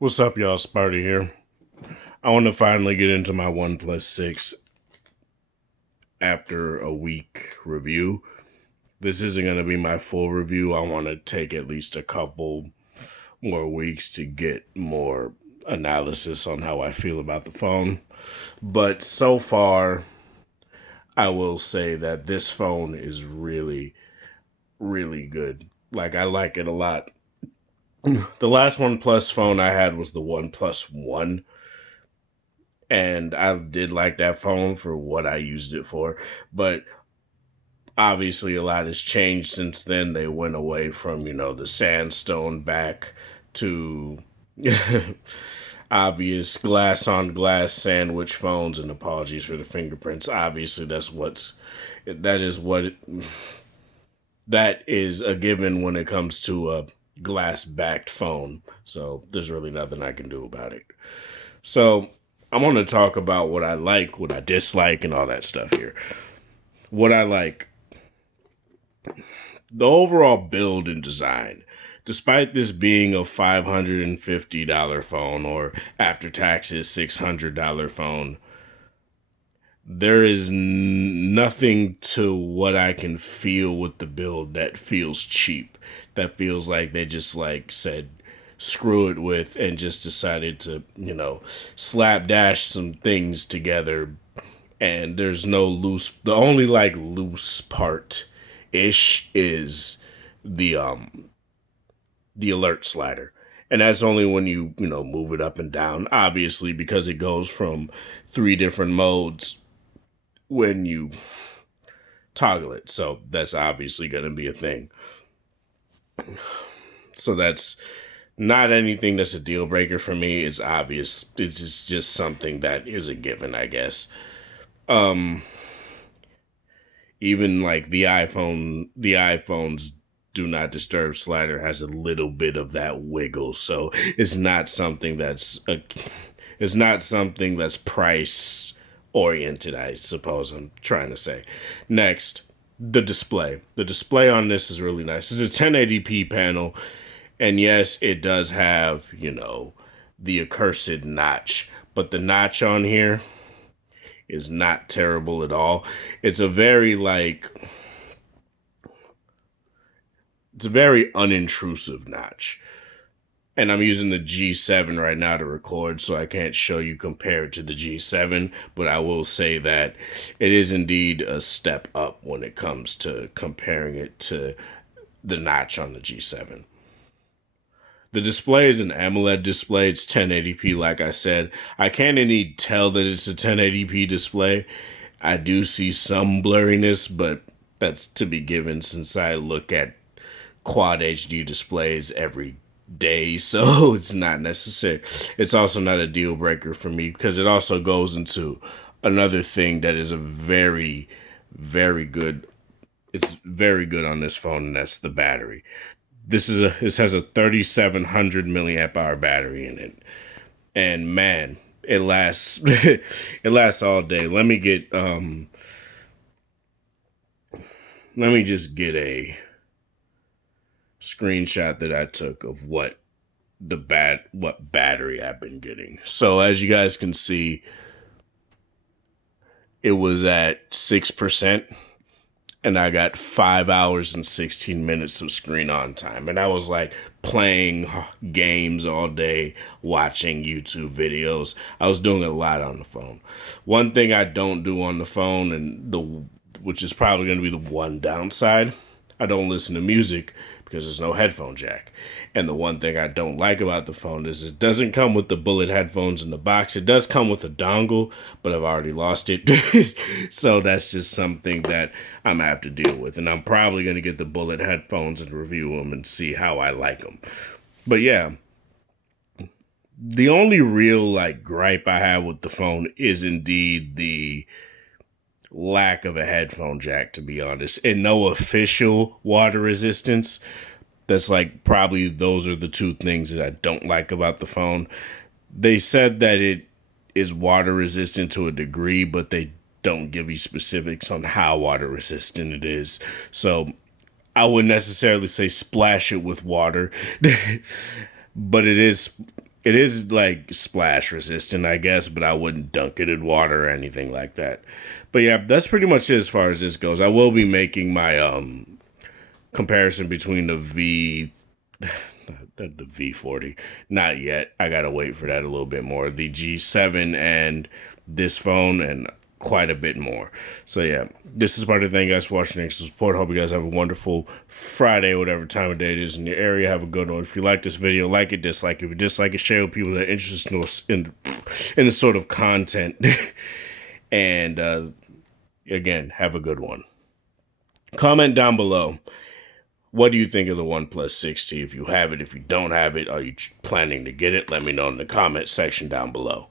What's up, y'all? Sparty here. I want to finally get into my OnePlus 6 after a week review. This isn't going to be my full review. I want to take at least a couple more weeks to get more analysis on how I feel about the phone. But so far, I will say that this phone is really, really good. Like, I like it a lot. The last OnePlus phone I had was the OnePlus One, and I did like that phone for what I used it for. But obviously, a lot has changed since then. They went away from, the sandstone back to obvious glass on glass sandwich phones. And apologies for the fingerprints. Obviously, that is a given when it comes to a glass backed phone. So there's really nothing I can do about it. So I want to talk about what I like, what I dislike, and all that stuff here. What I like: the overall build and design. Despite this being a $550 phone, or after taxes $600 phone, there is nothing to what I can feel with the build that feels cheap. That feels like they just said screw it with and just decided to, slapdash some things together. And there's no the only loose part ish is the alert slider. And that's only when you move it up and down, obviously, because it goes from 3 different modes when you toggle it. So that's obviously going to be a thing. So that's not anything that's a deal breaker for me. It's obvious. It's just something that is a given, I guess. Even like the iPhone's do not disturb slider has a little bit of that wiggle. So it's not something that's price oriented, I suppose I'm trying to say. Next, the display. The display on this is really nice. It's a 1080p panel, and yes, it does have, the accursed notch, but the notch on here is not terrible at all. It's a very unintrusive notch. And I'm using the G7 right now to record, so I can't show you compared to the G7, but I will say that it is indeed a step up when it comes to comparing it to the notch on the G7. The display is an AMOLED display. It's 1080p, like I said. I can't indeed tell that it's a 1080p display. I do see some blurriness, but that's to be given since I look at quad HD displays every day, so it's not necessary. It's also not a deal breaker for me because it also goes into another thing that is a very, very good. It's very good on this phone, and that's the battery. This has a 3700 milliamp hour battery in it, and man, it lasts. It lasts all day. Let me just get a screenshot that I took of what battery I've been getting. So as you guys can see, it was at 6%, and I got 5 hours and 16 minutes of screen on time. And I was playing games all day, watching YouTube videos. I was doing a lot on the phone. One thing I don't do on the phone, which is probably going to be the one downside, I don't listen to music because there's no headphone jack. And the one thing I don't like about the phone is it doesn't come with the bullet headphones in the box. It does come with a dongle, but I've already lost it. So that's just something that I'm going to have to deal with. And I'm probably going to get the bullet headphones and review them and see how I like them. But yeah, the only real gripe I have with the phone is indeed the lack of a headphone jack, to be honest, and no official water resistance. That's probably those are the two things that I don't like about the phone. They said that it is water resistant to a degree, but they don't give you specifics on how water resistant it is. So I wouldn't necessarily say splash it with water, but it is It is like splash resistant, I guess, but I wouldn't dunk it in water or anything like that. But yeah, that's pretty much it as far as this goes. I will be making my comparison between the V40. Not yet. I gotta wait for that a little bit more. The G7 and this phone and quite a bit more. So yeah, this is part of the thing, guys, for watching and support. Hope you guys have a wonderful Friday, whatever time of day it is in your area. Have a good one. If you like this video, like it, dislike it. If you dislike it, share with people that are interested in this sort of content. And again, have a good one. Comment down below. What do you think of the OnePlus 6T? If you have it, if you don't have it, are you planning to get it? Let me know in the comment section down below.